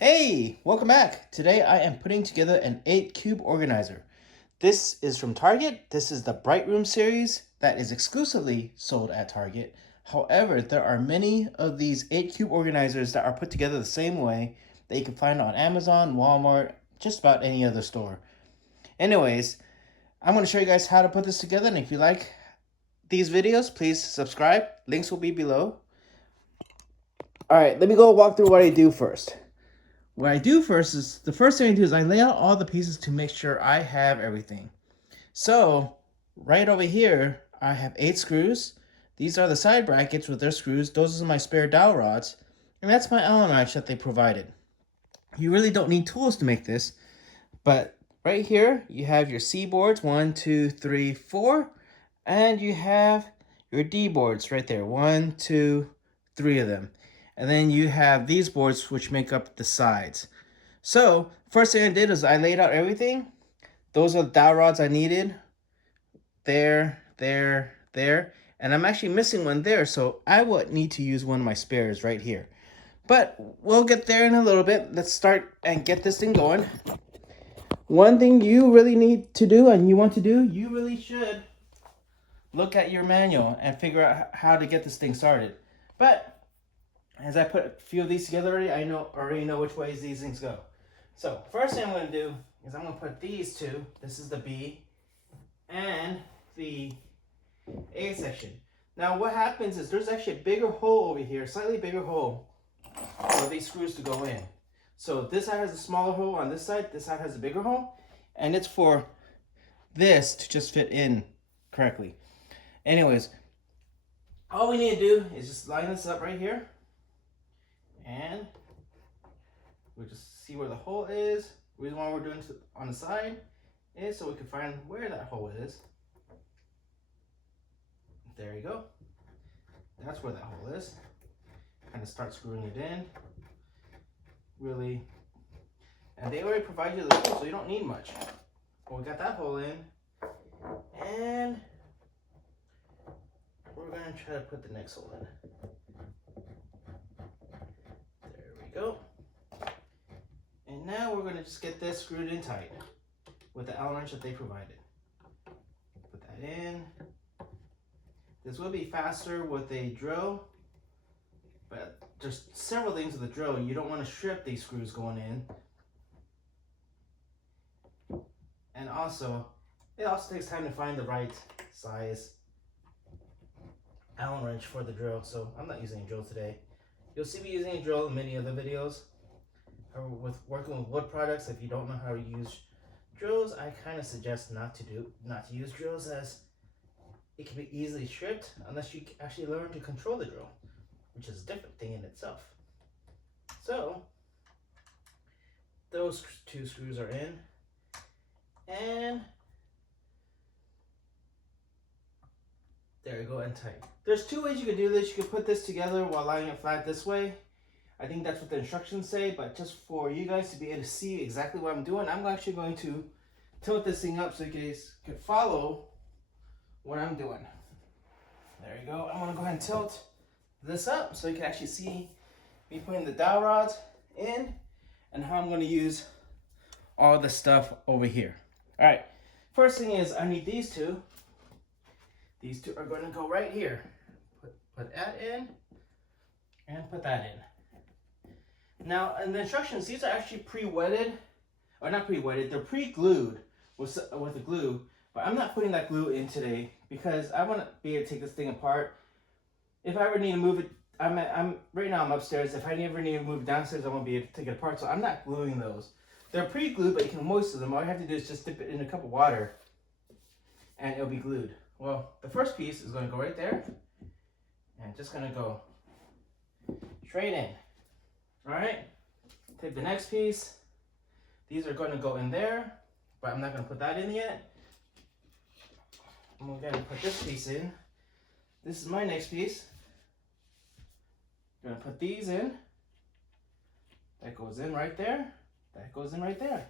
Hey, welcome back. Today I am putting together an 8-cube organizer. This is from Target. This is the Brightroom series that is exclusively sold at Target. However, there are many of these 8-cube organizers that are put together the same way that you can find on Amazon, Walmart, just about any other store. Anyways, I'm going to show you guys how to put this together, and if you like these videos, please subscribe. Links will be below. Alright, let me go walk through what I do first. What I do first is, the first thing I do is I lay out all the pieces to make sure I have everything. So, right over here, I have 8 screws. These are the side brackets with their screws. Those are my spare dowel rods. And that's my Allen wrench that they provided. You really don't need tools to make this. But right here, you have your C boards, 1, 2, 3, 4. And you have your D boards right there, 1, 2, 3 of them. And then you have these boards which make up the sides. So, first thing I did is I laid out everything. Those are the dowel rods I needed. There. And I'm actually missing one there, so I would need to use one of my spares right here. But we'll get there in a little bit. Let's start and get this thing going. One thing you really need to do and you want to do, you really should look at your manual and figure out how to get this thing started. But as I put a few of these together already, I already know which ways these things go. So first thing I'm going to do is I'm going to put these two, this is the B and the A section. Now what happens is there's actually a bigger hole over here, slightly bigger hole for these screws to go in. So this side has a smaller hole on this side has a bigger hole, and it's for this to just fit in correctly. Anyways, all we need to do is just line this up right here, and we'll just see where the hole is. The reason why we're doing it on the side is so we can find where that hole is. There you go. That's where that hole is. Kind of start screwing it in. Really. And they already provide you the tool, so you don't need much. Well, we got that hole in. And we're going to try to put the next hole in. There we go. And now we're going to just get this screwed in tight with the Allen wrench that they provided. Put that in. This will be faster with a drill, but there's several things with the drill. You don't want to strip these screws going in. And also, it also takes time to find the right size Allen wrench for the drill, so I'm not using a drill today. You'll see me using a drill in many other videos. With working with wood products, if you don't know how to use drills, I kind of suggest not to use drills, as it can be easily stripped unless you actually learn to control the drill, which is a different thing in itself. So those two screws are in, and there you go, and tight. There's two ways you can do this. You can put this together while lying it flat this way. I think that's what the instructions say, but just for you guys to be able to see exactly what I'm doing, I'm actually going to tilt this thing up so you guys can follow what I'm doing. There you go. I'm going to go ahead and tilt this up so you can actually see me putting the dowel rods in and how I'm going to use all the stuff over here. All right. First thing is I need these two. These two are going to go right here. Put that in and put that in. Now, in the instructions, these are actually pre-wetted, or not pre-wetted, they're pre-glued with the glue, but I'm not putting that glue in today because I want to be able to take this thing apart. If I ever need to move it, right now I'm upstairs. If I ever need to move downstairs, I won't be able to take it apart, so I'm not gluing those. They're pre-glued, but you can moisten them. All you have to do is just dip it in a cup of water, and it'll be glued. Well, the first piece is going to go right there, and just going to go straight in. All right, take the next piece. These are going to go in there, but I'm not going to put that in yet. I'm going to put this piece in. This is my next piece. I'm going to put these in. That goes in right there. That goes in right there.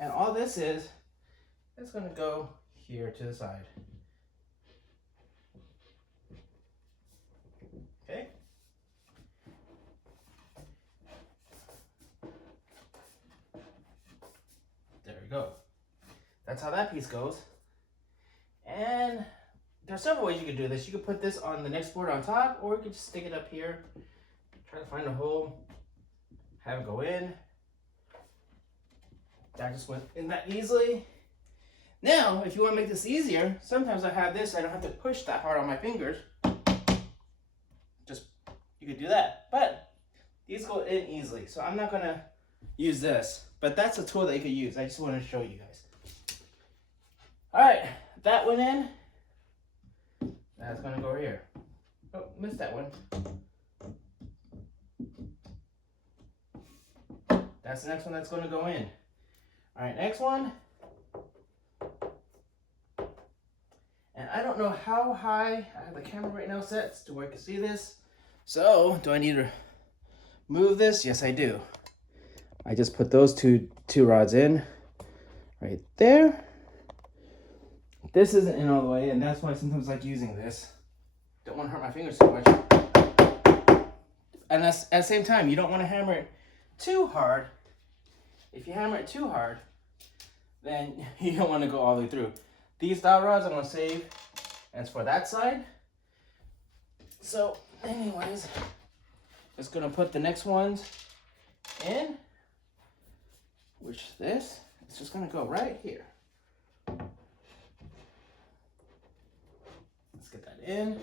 And all this is, it's going to go here to the side. Okay. go. That's how that piece goes. And there are several ways you could do this. You could put this on the next board on top, or you could just stick it up here. Try to find a hole, have it go in. That just went in that easily. Now, if you want to make this easier, sometimes I have this, I don't have to push that hard on my fingers. Just, you could do that. But these go in easily, so I'm not going to use this. But that's a tool that you could use. I just wanted to show you guys. Alright, that went in. That's going to go here. Oh, missed that one. That's the next one that's going to go in. Alright, next one. And I don't know how high I have the camera right now set to where I can see this. So, do I need to move this? Yes, I do. I just put those two rods in right there. This isn't in all the way, and that's why I sometimes like using this. Don't want to hurt my fingers too much. And at the same time, you don't want to hammer it too hard. If you hammer it too hard, then you don't want to go all the way through. These dowel rods I'm going to save, and it's for that side. So, anyways, just going to put the next ones in, which this is just going to go right here. Let's get that in.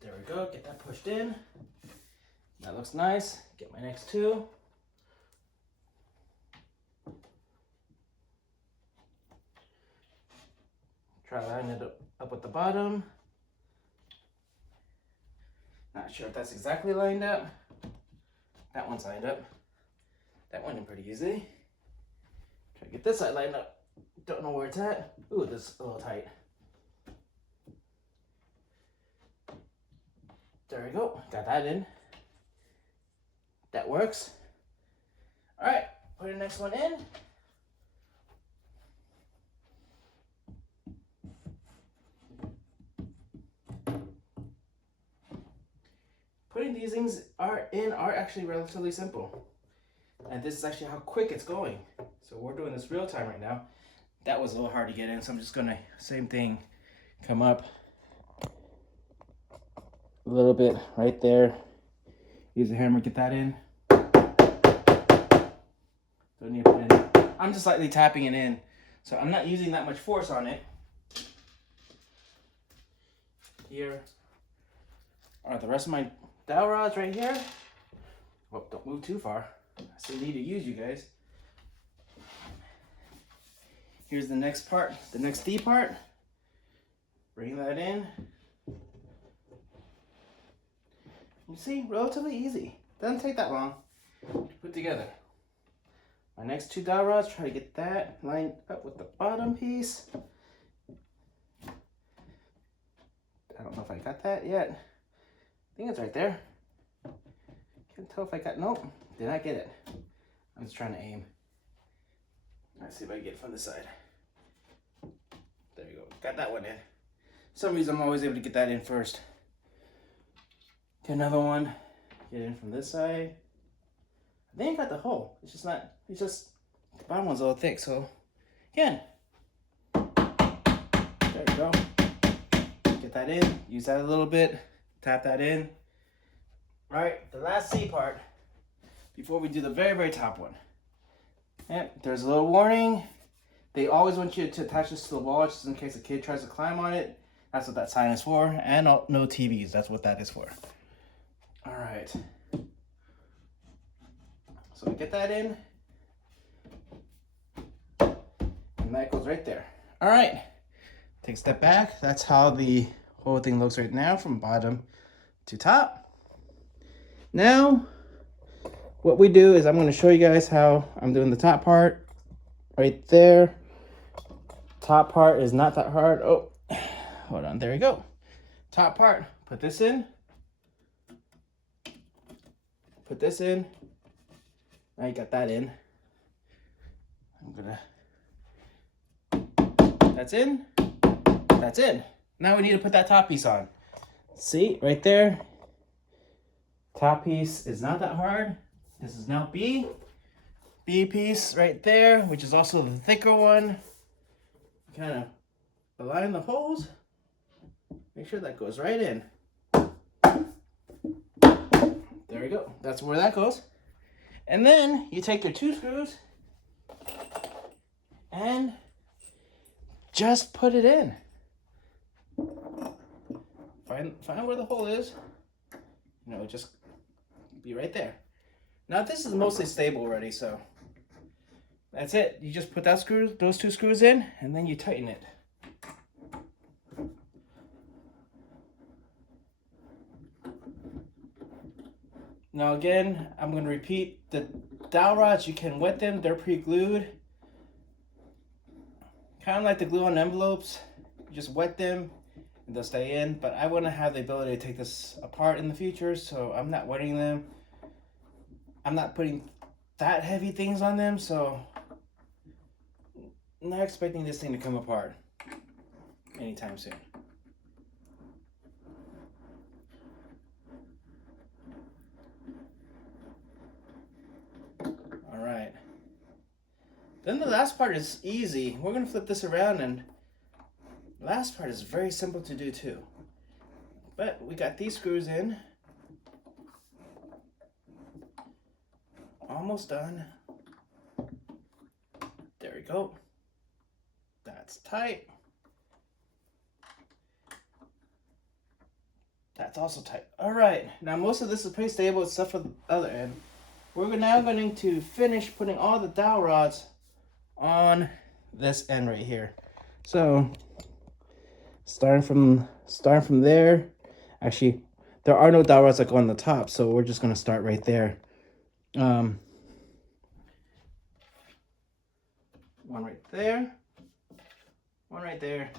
There we go, get that pushed in. That looks nice. Get my next two. Try to line it up at the bottom. Not sure if that's exactly lined up. That one's lined up. That went in pretty easy. Try to get this side lined up. Don't know where it's at. Ooh, this is a little tight. There we go. Got that in. That works. All right, put the next one in. Putting these things are actually relatively simple. And this is actually how quick it's going. So we're doing this real time right now. That was a little hard to get in, so I'm just gonna, same thing, come up a little bit right there. Use the hammer, get that in. Don't need to put it in. I'm just lightly tapping it in. So I'm not using that much force on it. Here are the rest of my dowel rods right here. Oh, don't move too far. I still need to use you guys. Here's the next part, the next D part. Bring that in. You see, relatively easy. Doesn't take that long to put together. My next two dowel rods, try to get that lined up with the bottom piece. I don't know if I got that yet. I think it's right there. Can't tell if I got, nope, did not get it. I'm just trying to aim. Let's see if I can get it from the side. There you go, got that one in. For some reason I'm always able to get that in first. Get another one, get in from this side. I think I got the hole, it's just not, it's just, the bottom one's a little thick, so, again. There you go. Get that in, use that a little bit, tap that in. All right, the last C part, before we do the very, very top one. And there's a little warning. They always want you to attach this to the wall just in case a kid tries to climb on it. That's what that sign is for. And no TVs, that's what that is for. All right. So we get that in. And that goes right there. All right, take a step back. That's how the whole thing looks right now from bottom to top. Now, what we do is I'm going to show you guys how I'm doing the top part right there. Top part is not that hard. Oh, hold on. There we go. Top part. Put this in. Put this in. Now you got that in. That's in. That's in. Now we need to put that top piece on. See, right there. Top piece is not that hard. This is now B. B piece right there, which is also the thicker one. Kind of align the holes. Make sure that goes right in. There we go. That's where that goes. And then you take your 2 screws and just put it in. Find where the hole is. You know, just be right there. Now this is mostly stable already, so that's it. You just put those 2 screws in, and then you tighten it. Now again, I'm going to repeat, the dowel rods, you can wet them, they're pre-glued. Kind of like the glue on envelopes, you just wet them and they'll stay in, but I want to have the ability to take this apart in the future, so I'm not wetting them. I'm not putting that heavy things on them, so I'm not expecting this thing to come apart anytime soon. All right. Then the last part is easy. We're gonna flip this around, and the last part is very simple to do too. But we got these screws in. Almost done. There we go. That's tight. That's also tight. All right, now most of this is pretty stable except for the other end. We're now going to finish putting all the dowel rods on this end right here. So starting from there, actually there are no dowel rods that go on the top, so we're just going to start right there. One right there, one right there.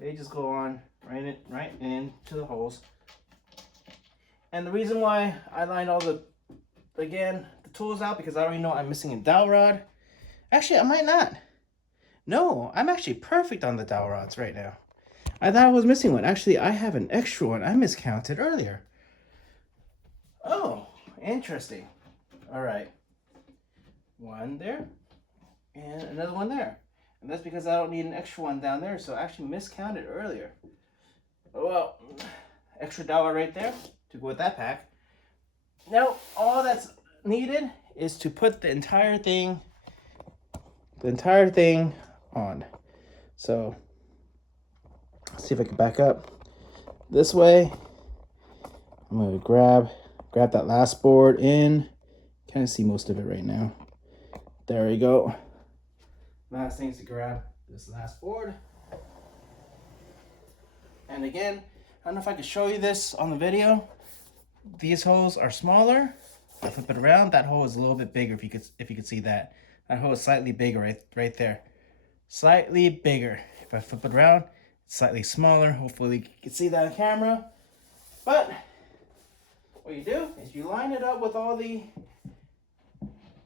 They just go on right into the holes. And the reason why I lined all the tools out, because I already know I'm missing a dowel rod. Actually, I might not. No, I'm actually perfect on the dowel rods right now. I thought I was missing one. Actually, I have an extra one. I miscounted earlier. Oh, interesting. All right. One there and another one there. And that's because I don't need an extra one down there, so I actually miscounted earlier. Oh, well, extra dowel right there to go with that pack. Now, all that's needed is to put the entire thing on. So, let's see if I can back up this way. I'm going to grab that last board in. Kind of see most of it right now. There we go. Last thing is to grab this last board. And again, I don't know if I could show you this on the video. These holes are smaller. If I flip it around, that hole is a little bit bigger, if you could see that. That hole is slightly bigger right there. Slightly bigger. If I flip it around, it's slightly smaller. Hopefully you can see that on camera. But what you do is you line it up with all the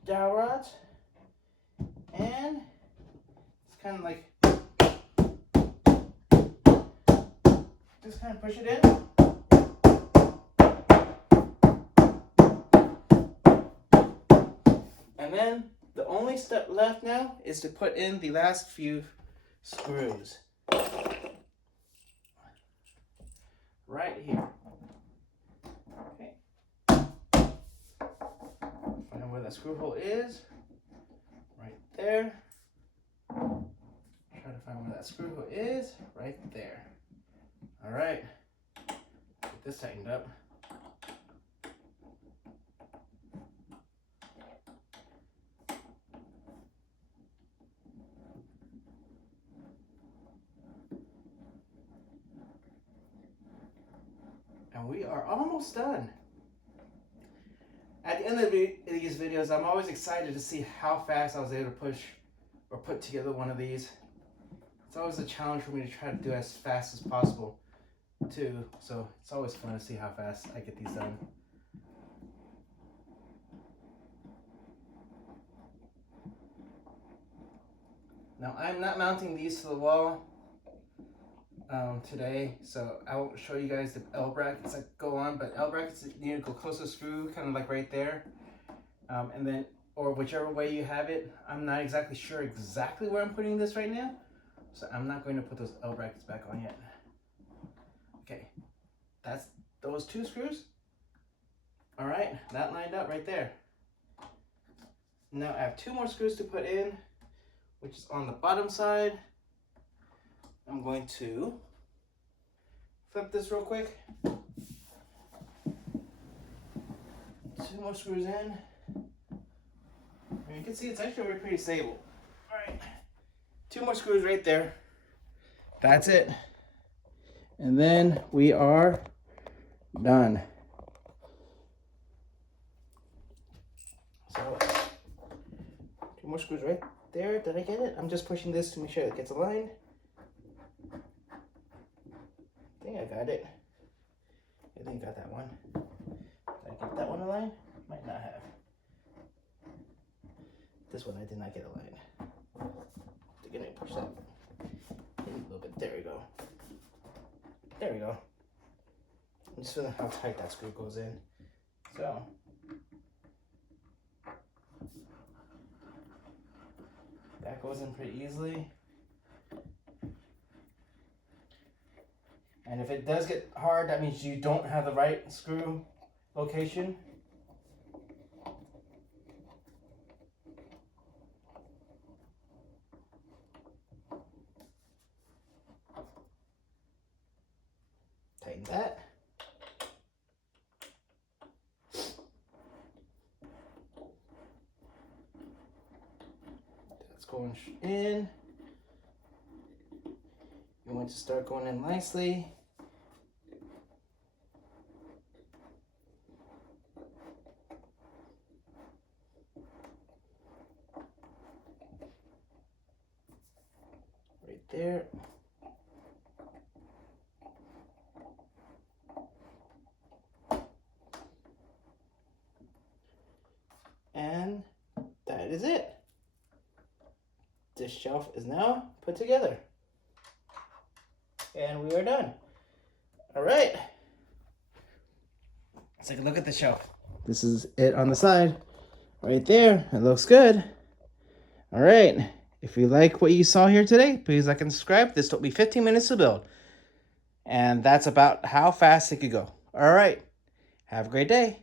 dowel rods, and it's kind of like just kind of push it in. And then the only step left now is to put in the last few screws. Right here. Okay. Find where that screw hole is. Right there. Try to find where that screw hole is. Right there. All right. Get this tightened up. And we are almost done. At the end of these videos, I'm always excited to see how fast I was able to push or put together one of these. It's always a challenge for me to try to do as fast as possible too. So it's always fun to see how fast I get these done. Now I'm not mounting these to the wall today, so I won't show you guys the L brackets that go on, but L brackets, you need to go close to the screw, kind of like right there, and then or whichever way you have it. I'm not exactly sure where I'm putting this right now, so I'm not going to put those L brackets back on yet. Okay, that's those 2 screws. All right, that lined up right there. Now I have 2 more screws to put in, which is on the bottom side. I'm going to flip this real quick. 2 more screws in. And you can see it's actually pretty stable. All right, 2 more screws right there. That's it. And then we are done. So 2 more screws right there. Did I get it? I'm just pushing this to make sure it gets aligned. I think I got it. I think I got that one. Did I get that one aligned? Might not have. This one I did not get aligned. Again, I push that in a little bit. There we go. There we go. I'm just feeling how tight that screw goes in. So that goes in pretty easily. And if it does get hard, that means you don't have the right screw location. Tighten that. That's going in. You want to start going in nicely. Right there. And that is it. This shelf is now put together. And we are done. All right. Let's take a look at the shelf. This is it on the side. Right there. It looks good. All right. If you like what you saw here today, please like and subscribe. This took me 15 minutes to build. And that's about how fast it could go. All right. Have a great day.